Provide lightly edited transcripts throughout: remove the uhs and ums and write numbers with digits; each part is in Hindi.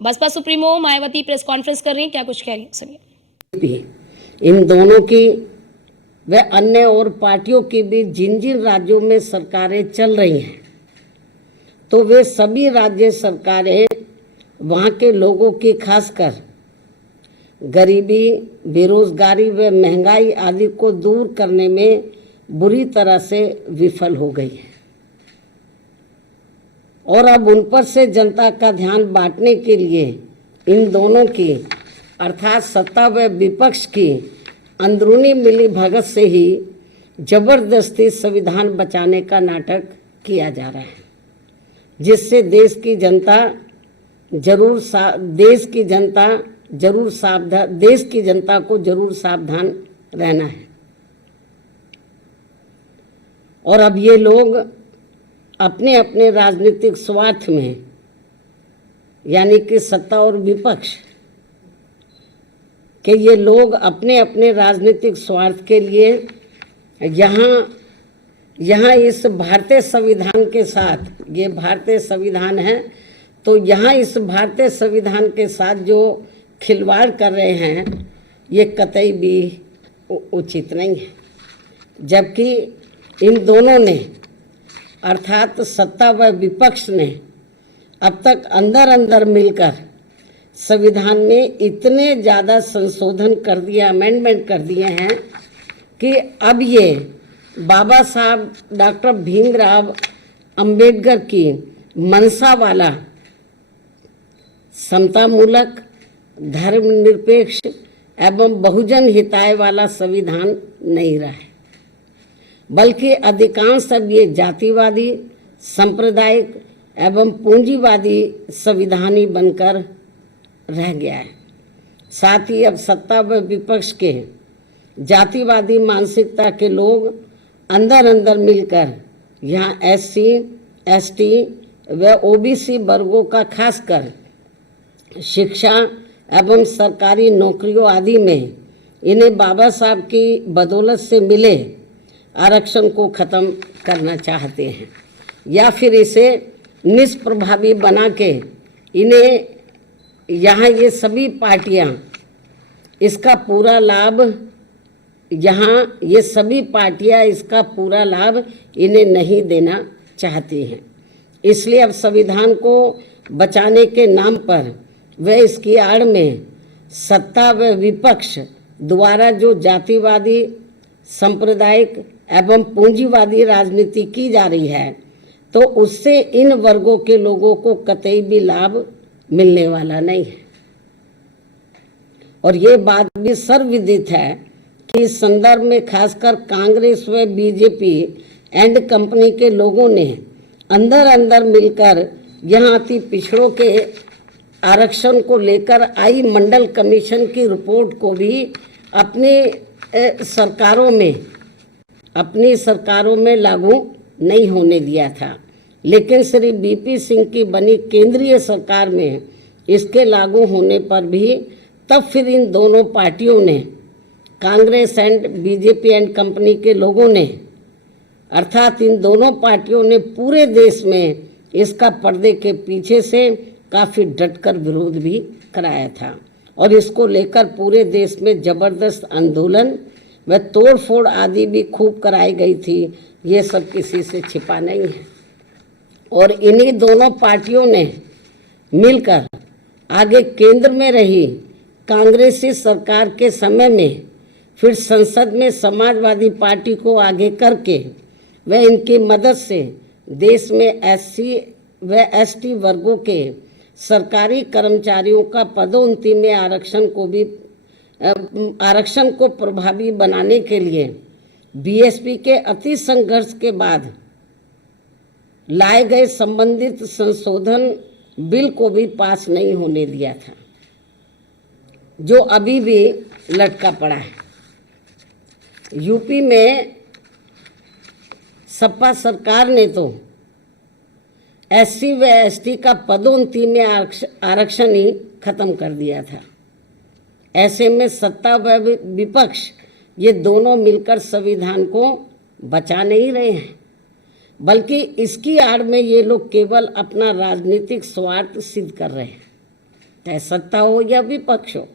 Baspa supremo Mayawati press conference कर रही हैं, क्या कुछ कह रही हैं सुनिए। इन दोनों की व अन्य और पार्टियों की भी जिन जिन राज्यों में सरकारें चल रही हैं, तो वे सभी राज्य सरकारें वहाँ के लोगों की खासकर गरीबी, बेरोजगारी व महंगाई आदि को दूर करने में बुरी तरह से विफल हो गई है और अब उन पर से जनता का ध्यान बांटने के लिए इन दोनों की अर्थात सत्ता व विपक्ष की अंदरूनी मिलीभगत से ही जबरदस्ती संविधान बचाने का नाटक किया जा रहा है, जिससे देश की जनता को जरूर सावधान रहना है। और अब ये लोग अपने अपने राजनीतिक स्वार्थ में, यानी कि सत्ता और विपक्ष के ये लोग अपने अपने राजनीतिक स्वार्थ के लिए यहाँ इस भारतीय संविधान के साथ, ये भारतीय संविधान है, तो यहाँ इस भारतीय संविधान के साथ जो खिलवाड़ कर रहे हैं ये कतई भी उचित नहीं है। जबकि इन दोनों ने अर्थात सत्ता व विपक्ष ने अब तक अंदर अंदर मिलकर संविधान में इतने ज़्यादा संशोधन कर दिए, अमेंडमेंट कर दिए हैं कि अब ये बाबा साहब डॉक्टर भीमराव अंबेडकर की मंशा वाला समतामूलक, धर्मनिरपेक्ष एवं बहुजन हिताय वाला संविधान नहीं रहा है, बल्कि अधिकांश अब ये जातिवादी, सांप्रदायिक एवं पूंजीवादी संविधानी बनकर रह गया है। साथ ही अब सत्ता व विपक्ष के जातिवादी मानसिकता के लोग अंदर अंदर मिलकर यहाँ SC, ST व OBC वर्गों का खासकर शिक्षा एवं सरकारी नौकरियों आदि में इन्हें बाबा साहब की बदौलत से मिले आरक्षण को ख़त्म करना चाहते हैं, या फिर इसे निष्प्रभावी बना के इन्हें यहाँ ये सभी पार्टियाँ इसका पूरा लाभ इन्हें नहीं देना चाहती हैं। इसलिए अब संविधान को बचाने के नाम पर व इसकी आड़ में सत्ता व विपक्ष द्वारा जो जातिवादी, सांप्रदायिक एवं पूंजीवादी राजनीति की जा रही है, तो उससे इन वर्गों के लोगों को कतई भी लाभ मिलने वाला नहीं है। और ये बात भी सर्वविदित है कि इस संदर्भ में खासकर कांग्रेस व बीजेपी एंड कंपनी के लोगों ने अंदर अंदर मिलकर यहाँ अति पिछड़ों के आरक्षण को लेकर आई मंडल कमीशन की रिपोर्ट को भी अपनी सरकारों में लागू नहीं होने दिया था, लेकिन श्री BP सिंह की बनी केंद्रीय सरकार में इसके लागू होने पर भी तब फिर इन दोनों पार्टियों ने, Congress and BJP and company के लोगों ने, अर्थात इन दोनों पार्टियों ने पूरे देश में इसका पर्दे के पीछे से काफ़ी डटकर विरोध भी कराया था और इसको लेकर पूरे देश में जबरदस्त आंदोलन व तोड़फोड़ आदि भी खूब कराई गई थी। ये सब किसी से छिपा नहीं है। और इन्हीं दोनों पार्टियों ने मिलकर आगे केंद्र में रही कांग्रेसी सरकार के समय में फिर संसद में समाजवादी पार्टी को आगे करके व इनकी मदद से देश में SC व ST वर्गों के सरकारी कर्मचारियों का पदोन्नति में आरक्षण को प्रभावी बनाने के लिए BSP के अति संघर्ष के बाद लाए गए संबंधित संशोधन बिल को भी पास नहीं होने दिया था, जो अभी भी लटका पड़ा है। यूपी में सपा सरकार ने तो SC व ST का पदोन्नति में आरक्षण ही खत्म कर दिया था। ऐसे में सत्ता व विपक्ष ये दोनों मिलकर संविधान को बचा नहीं रहे हैं, बल्कि इसकी आड़ में ये लोग केवल अपना राजनीतिक स्वार्थ सिद्ध कर रहे हैं। चाहे सत्ता हो या विपक्ष हो।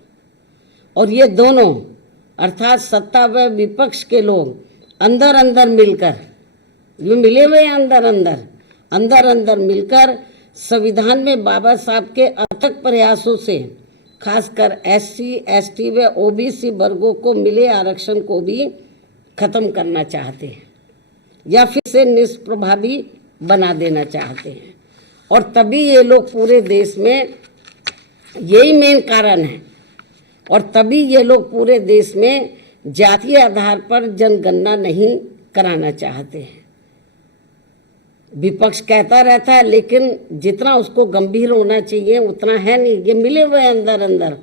और ये दोनों अर्थात सत्ता व विपक्ष के लोग अंदर अंदर मिलकर, ये मिले हुए हैं अंदर अंदर मिलकर संविधान में बाबा साहब के अथक प्रयासों से खासकर SC, ST व OBC वर्गों को मिले आरक्षण को भी खत्म करना चाहते हैं या फिर से निष्प्रभावी बना देना चाहते हैं। और तभी ये लोग पूरे देश में, यही मेन कारण है, और तभी ये लोग पूरे देश में जातीय आधार पर जनगणना नहीं कराना चाहते हैं। विपक्ष कहता रहता है लेकिन जितना उसको गंभीर होना चाहिए उतना है नहीं, ये मिले हुए हैं अंदर।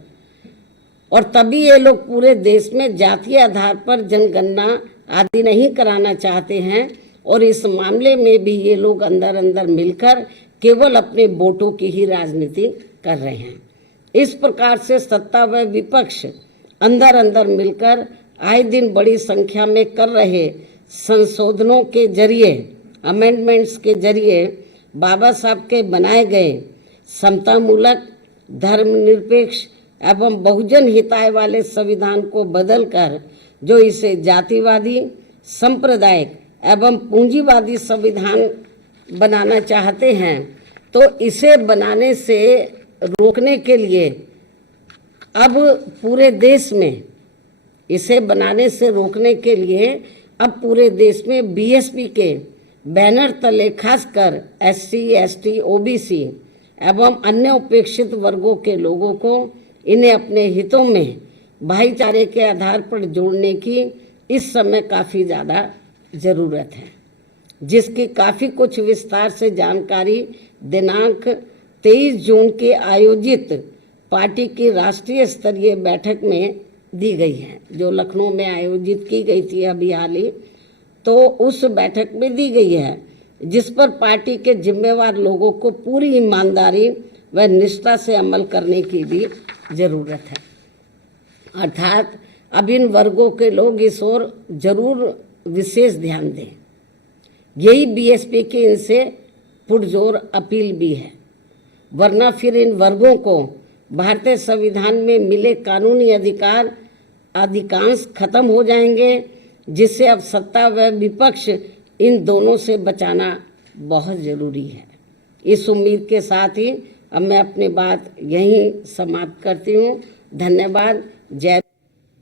और तभी ये लोग पूरे देश में जातीय आधार पर जनगणना आदि नहीं कराना चाहते हैं, और इस मामले में भी ये लोग अंदर मिलकर केवल अपने वोटों की ही राजनीति कर रहे हैं। इस प्रकार से सत्ता व विपक्ष अंदर मिलकर आए दिन बड़ी संख्या में कर रहे संशोधनों के जरिए, अमेंडमेंट्स के जरिए बाबा साहब के बनाए गए समतामूलक, धर्मनिरपेक्ष एवं बहुजन हिताय वाले संविधान को बदलकर जो इसे जातिवादी, सांप्रदायिक एवं पूंजीवादी संविधान बनाना चाहते हैं, तो इसे बनाने से रोकने के लिए अब पूरे देश में, इसे बनाने से रोकने के लिए अब पूरे देश में BSP के बैनर तले खासकर SC, ST, OBC एवं अन्य उपेक्षित वर्गों के लोगों को इन्हें अपने हितों में भाईचारे के आधार पर जोड़ने की इस समय काफ़ी ज़्यादा ज़रूरत है, जिसकी काफ़ी कुछ विस्तार से जानकारी दिनांक 23 जून के आयोजित पार्टी की राष्ट्रीय स्तरीय बैठक में दी गई है, जो लखनऊ में आयोजित की गई थी अभी हाल ही, तो उस बैठक में दी गई है, जिस पर पार्टी के जिम्मेवार लोगों को पूरी ईमानदारी व निष्ठा से अमल करने की भी ज़रूरत है। अर्थात अब इन वर्गों के लोग इस ओर जरूर विशेष ध्यान दें। यही BSP की इनसे पुरजोर अपील भी है, वरना फिर इन वर्गों को भारतीय संविधान में मिले कानूनी अधिकार अधिकांश खत्म हो जाएंगे, जिससे अब सत्ता व विपक्ष इन दोनों से बचाना बहुत ज़रूरी है। इस उम्मीद के साथ ही अब मैं अपनी बात यहीं समाप्त करती हूँ। धन्यवाद। जय